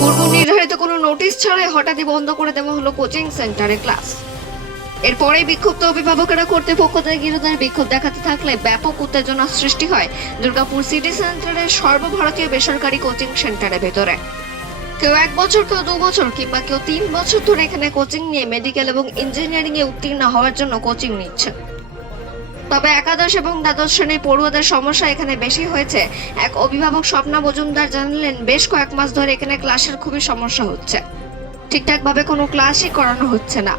পূর্ব নির্ধারিত কোনো নোটিশ ছাড়াই হঠাৎই বন্ধ করে দেওয়া হলো কোচিং সেন্টারে ক্লাস। এরপরে বিক্ষুব্ধ অভিভাবকেরা কর্তৃপক্ষদের বিরুদ্ধে বিক্ষোভ দেখাতে থাকলে ব্যাপক উত্তেজনা সৃষ্টি হয় দুর্গাপুর সিটি সেন্টারের সর্বভারতীয় বেসরকারি কোচিং সেন্টারের ভেতরে। কেউ এক বছর, কেউ দু বছর, কিংবা কেউ তিন বছর ধরে এখানে কোচিং নিয়ে মেডিকেল এবং ইঞ্জিনিয়ারিং এ উত্তীর্ণ হওয়ার জন্য কোচিং নিচ্ছে। তবে একাদশ এবং দ্বাদশ শ্রেণির পড়ুয়াদের সমস্যা এখানে বেশি হয়েছে। এক অভিভাবক স্বপ্না মজুমদার জানালেন, বেশ কয়েক মাস ধরে এখানে ক্লাসের খুবই সমস্যা হচ্ছে। ঠিকঠাক ভাবে কোনো ক্লাসই করানো হচ্ছে না।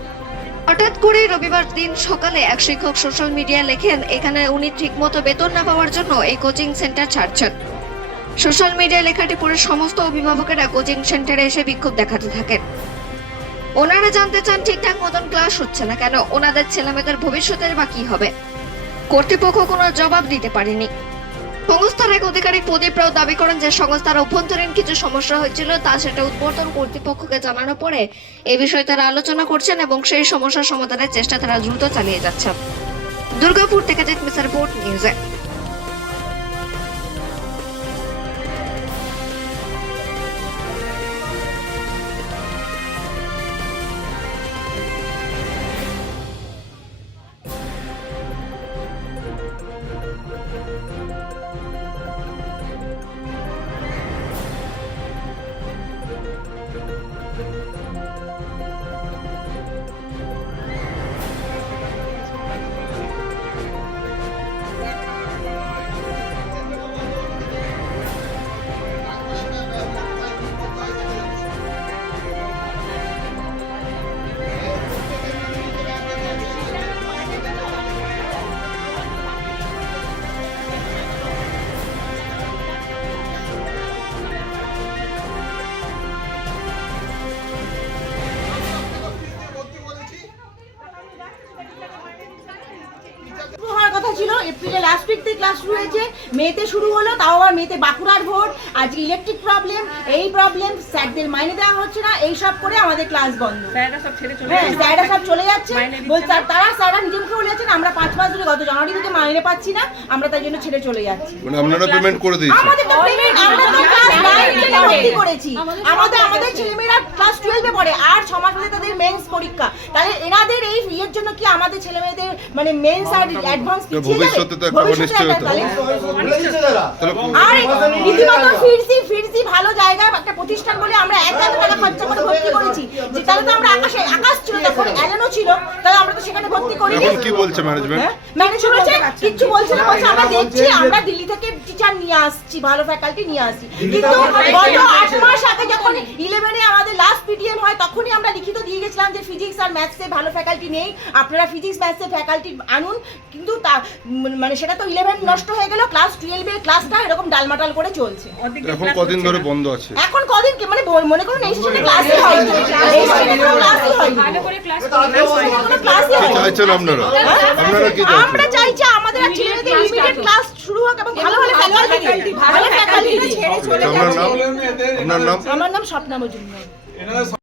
হঠাৎ করে রবিবার দিন সকালে এক শিক্ষক সোশ্যাল মিডিয়ায় লেখেন, এখানে উনি ঠিকমতো বেতন না পাওয়ার জন্য এই কোচিং সেন্টার ছাড়ছেন। সোশ্যাল মিডিয়ায় লেখাটি পড়ে সমস্ত অভিভাবকেরা কোচিং সেন্টারে এসে বিক্ষোভ দেখাতে থাকেন। ওনারা জানতে চান, ঠিকঠাক মতন ক্লাস হচ্ছে না কেন? ওনাদের ছেলেমেয়েদের ভবিষ্যতের বা কি হবে? কর্তৃপক্ষ কোনো জবাব দিতে পারেনি। সংস্থার এক অধিকারী প্রদীপ রাও দাবি করেন যে সংস্থার অভ্যন্তরীণ কিছু সমস্যা হয়েছিল তা সেটা উদ্বোধন কর্তৃপক্ষকে জানানোর পরে এ বিষয়ে তারা আলোচনা করছেন এবং সেই সমস্যা সমাধানের চেষ্টা তারা দ্রুত চালিয়ে যাচ্ছেন। দুর্গাপুর থেকে জিত মিসার বোর্ড নিউজে। এপ্রিলে লাস্ট উইক থেকে ক্লাস শুরু হয়েছে। মেতে শুরু হলো তাও আবার মেতে বাঁকুড়ার ভোট। আজকে ইলেকট্রিক প্রবলেম এই প্রবলেম স্যারদের মাইনে দেওয়া হচ্ছে না এই সব করে আমাদের ক্লাস বন্ধ। হ্যাঁ স্যাররা সব চলে যাচ্ছে। বলছে তারা স্যাররা নিজে মুখে বলেছেন আমরা পাঁচ মাস ধরে গত জানুয়ারি থেকে মাইনে পাচ্ছি না আমরা তাই জন্য ছেড়ে চলে যাচ্ছি। মানে আপনারা পেমেন্ট করে দিয়েছেন। আমাদের তো পেমেন্ট আমরা তো ক্লাস 9 করেছি। আমাদের আমাদের ছেলেমেয়েরা ক্লাস 12 করে। আর ছ মাস মধ্যে তাদের মেন্স পরীক্ষা। তাহলে এনাদের এই ইয়ের জন্য কি আমাদের ছেলে মেয়েদের মানে মেন্স আর অ্যাডভান্স ভবিষ্যতে তো একটা অনিশ্চয়তা আর রীতিমতো ফিরছি ফিরছি ভালো জায়গা একটা প্রতিষ্ঠান বলে আমরা এক লাখ টাকা খরচা করে ভর্তি করেছি। যে তাহলে তো আমরা আকাশে আকাশ ছিল তখন এলেনও ছিল তাহলে আমরা তো সেখানে ভর্তি করি এখন কি বলছে ম্যানেজমেন্ট ম্যানেজমেন্ট বলছে কিছু বলছে না বলছে আমরা দেখছি আমরা দিল্লি থেকে টিচার নিয়ে আসছি ভালো ফ্যাকাল্টি নিয়ে আসছি। কিন্তু গত আট মাস আগে যখন ইলেভেনে হয় তখনই আমরা লিখিত দিয়ে গেছিলাম যে ফিজিক্স আর ম্যাথসে ভালো ফ্যাকাল্টি নেই। আপনারা ফিজিক্স ম্যাথসে ফ্যাকাল্টি আনুন। কিন্তু তা মানে সেটা তো ইলেভেন নষ্ট হয়ে গেল ক্লাস টুয়েলভের ক্লাসটা এরকম ডালমাটাল করে চলছে। এখন কদিন ধরে বন্ধ আছে? এখন কদিন কি- মানে মনে করুন এই সেশনে ক্লাসই হয়নি। এই সেশনে কোনো ক্লাসই হয়নি। ভালো করে ক্লাস কোনো ক্লাসই কি চাইছেন আপনারা? আপনারা কি আমরা চাইছি আমাদের ছেলেমেয়েদের লিমিটেড ক্লাস শুরু হোক এবং ভালো ভালো ফ্যাকাল্টি ভালো ফ্যাকাল্টি ছেড়ে চলে আপনার আপনার নাম? আমার নাম স্বপ্না মজুমদার।